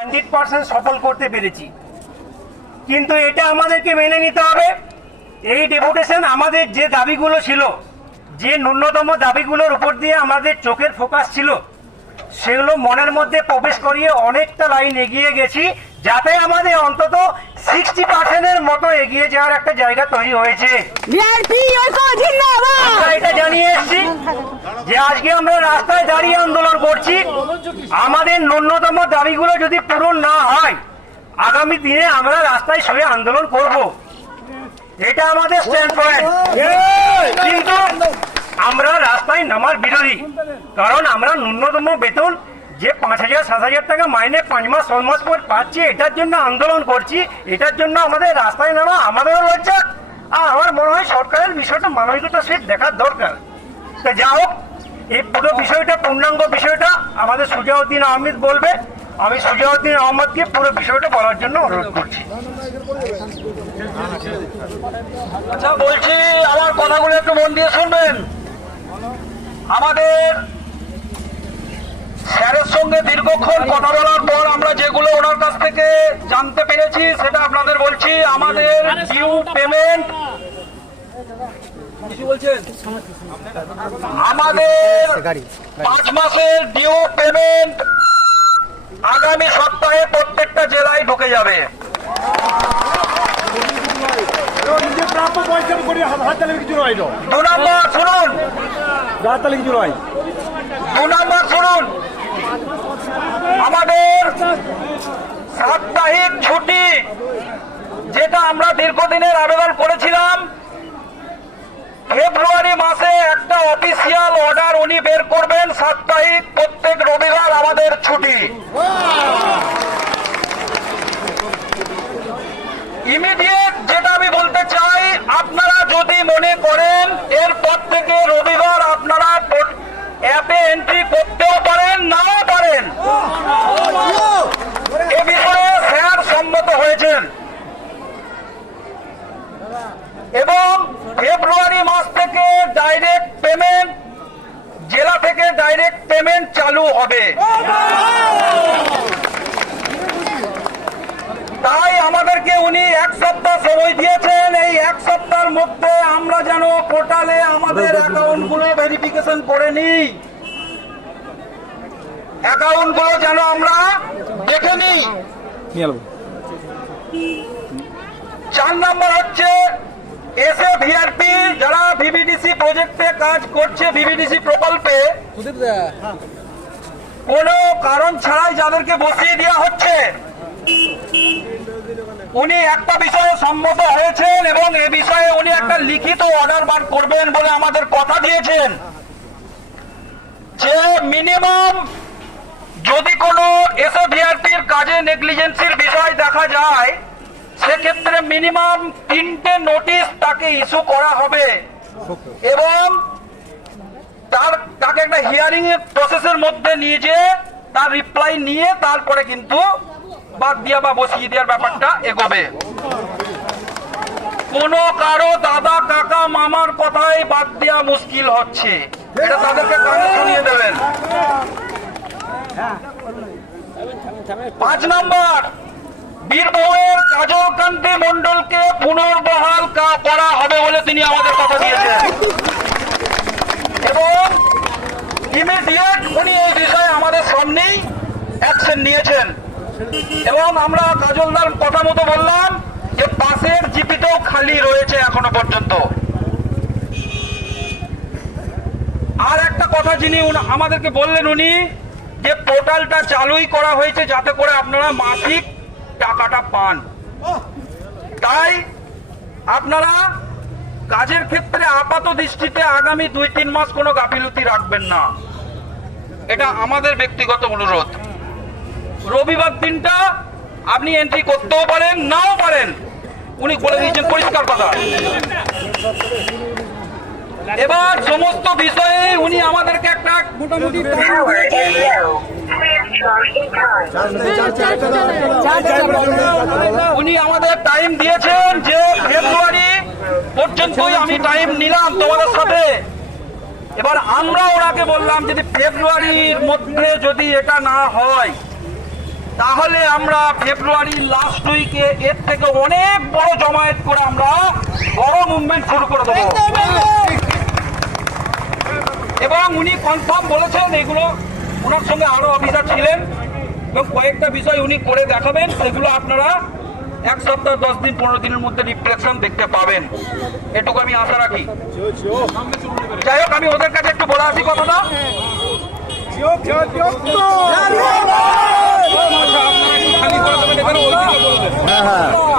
Hundred percent সফল করতে পেরেছি কিন্তু এটা আমাদেরকে মেনে নিতে হবে এই ডেপুটেশন আমাদের যে দাবিগুলো ছিল যে ন্যূনতম দাবিগুলোর উপর দিয়ে আমাদের চোখের ফোকাস ছিল সেগুলো মনের মধ্যে প্রবেশ করিয়ে অনেকটা লাইন এগিয়ে গেছি যাতে আমাদের অন্তত সিক্সটি পার্সেন্টের মতো এগিয়ে যাওয়ার একটা জায়গা তৈরি হয়েছে এটা জানিয়ে এসছি যে আজকে আমরা রাস্তায় দাঁড়িয়ে আন্দোলন করছি আমাদের ন্যূনতম দাবিগুলো যদি পূরণ না হয় আগামী দিনে আমরা রাস্তায় সরে আন্দোলন করব এটা আমাদের স্ট্যান্ড পয়েন্ট কিন্তু আমরা রাস্তায় নামার বিরোধী কারণ আমরা ন্যূনতম বেতন যে পাঁচ হাজার সাত হাজার টাকা মাইনে পাঁচ মাস ছয় মাস পর পাচ্ছি এটার জন্য আন্দোলন করছি এটার জন্য আমাদের রাস্তায় নামা আমাদেরও লজ্জা আর আমার মনে হয় সরকারের বিষয়টা মানবিকতা সে দেখার দরকার তা যা হোক এই পুরো বিষয়টা পূর্ণাঙ্গ বিষয়টা আমাদের সুজাউদ্দিন আহমেদ বলবে আমি সুজাউদ্দিন আহমদকে পুরো বিষয়টা বলার জন্য অনুরোধ করছি আচ্ছা বলছি আমার কথাগুলো একটু মন দিয়ে শুনবেন আমাদের স্যারের সঙ্গে দীর্ঘক্ষণ কথা বলার পর আমরা যেগুলো ওনার কাছ থেকে জানতে পেরেছি সেটা আপনাদের বলছি আমাদের ডিউ পেমেন্ট আমাদের পাঁচ মাসের ডিউ পেমেন্ট আগামী সপ্তাহে প্রত্যেকটা জেলায় ঢুকে যাবে দু নম্বর শুনুন দু নম্বর শুনুন আমাদের সাপ্তাহিক ছুটি যেটা আমরা দীর্ঘদিনের আবেদন করেছিলাম ফেব্রুয়ারি মাসে একটা অফিসিয়াল অর্ডার উনি বের করবেন সাপ্তাহিক প্রত্যেক রবিবার আমাদের ছুটি এবং ফেব্রুয়ারি মাস থেকে ডাইরেক্ট পেমেন্ট জেলা থেকে ডাইরেক্ট পেমেন্ট চালু হবে তাই আমাদেরকে উনি এক সপ্তাহ সময় দিয়েছেন এই এক সপ্তাহের মধ্যে আমরা যেন পোর্টালে আমাদের অ্যাকাউন্টগুলো ভেরিফিকেশন করে নিই অ্যাকাউন্টগুলো যেন আমরা দেখে নিই চার নম্বর হচ্ছে এসএ ভিআরপি যারা ভিবিডিসি প্রজেক্টে কাজ করছে ভিভিডিসি প্রকল্পে হ্যাঁ। কোনো কারণ ছাড়াই যাদেরকে বসিয়ে দেওয়া হচ্ছে উনি একটা বিষয়ে সম্মত হয়েছেন এবং এ বিষয়ে উনি একটা লিখিত অর্ডার বার করবেন বলে আমাদের কথা দিয়েছেন যে মিনিমাম যদি কোনো এসএভিআরপির কাজে নেগলিজেন্সির বিষয় দেখা যায় সেক্ষেত্রে মিনিমাম তিনটে নোটিশ তাকে ইস্যু করা হবে এবং তার তাকে একটা হিয়ারিং এর প্রসেসের মধ্যে নিয়ে যেয়ে তার রিপ্লাই নিয়ে তারপরে কিন্তু বাদ দিয়া বা বসিয়ে দেওয়ার ব্যাপারটা এগোবে কোনো কারো দাদা কাকা মামার কথাই বাদ দেওয়া মুশকিল হচ্ছে এটা তাদেরকে কানে শুনিয়ে দেবেন পাঁচ নম্বর বীরভূমের কাজলকান্তি মন্ডলকে পুনর্বহাল করা হবে বলে তিনি আমাদের কথা দিয়েছেন এবং ইমিডিয়েট উনি এই বিষয়ে আমাদের সামনেই অ্যাকশন নিয়েছেন এবং আমরা কাজলদার কথা মতো বললাম যে বাসের জিপিটাও খালি রয়েছে এখনো পর্যন্ত আর একটা কথা যিনি আমাদেরকে বললেন উনি যে পোর্টালটা চালুই করা হয়েছে যাতে করে আপনারা মাসিক টাকাটা পান তাই আপনারা কাজের ক্ষেত্রে আপাত দৃষ্টিতে আগামী দুই তিন মাস কোনো গাফিলতি রাখবেন না এটা আমাদের ব্যক্তিগত অনুরোধ রবিবার দিনটা আপনি এন্ট্রি করতেও পারেন নাও পারেন উনি বলে দিয়েছেন পরিষ্কার কথা এবার সমস্ত বিষয়ে উনি আমাদেরকে একটা মোটামুটি উনি আমাদের টাইম দিয়েছেন যে ফেব্রুয়ারি পর্যন্তই আমি টাইম নিলাম তোমাদের সাথে এবার আমরা ওনাকে বললাম যদি ফেব্রুয়ারির মধ্যে যদি এটা না হয় তাহলে আমরা ফেব্রুয়ারির লাস্ট উইকে এর থেকে অনেক বড় জমায়েত করে আমরা বড় মুভমেন্ট শুরু করে দেবো এবং উনি কনফার্ম বলেছেন এগুলো ওনার সঙ্গে আরও অফিসার ছিলেন এবং কয়েকটা বিষয় উনি করে দেখাবেন সেগুলো আপনারা এক সপ্তাহ দশ দিন পনেরো দিনের মধ্যে রিফ্লেকশন দেখতে পাবেন এটুকু আমি আশা রাখি যাই হোক আমি ওদের কাছে একটু বলে আসি কথাটা হ্যাঁ হ্যাঁ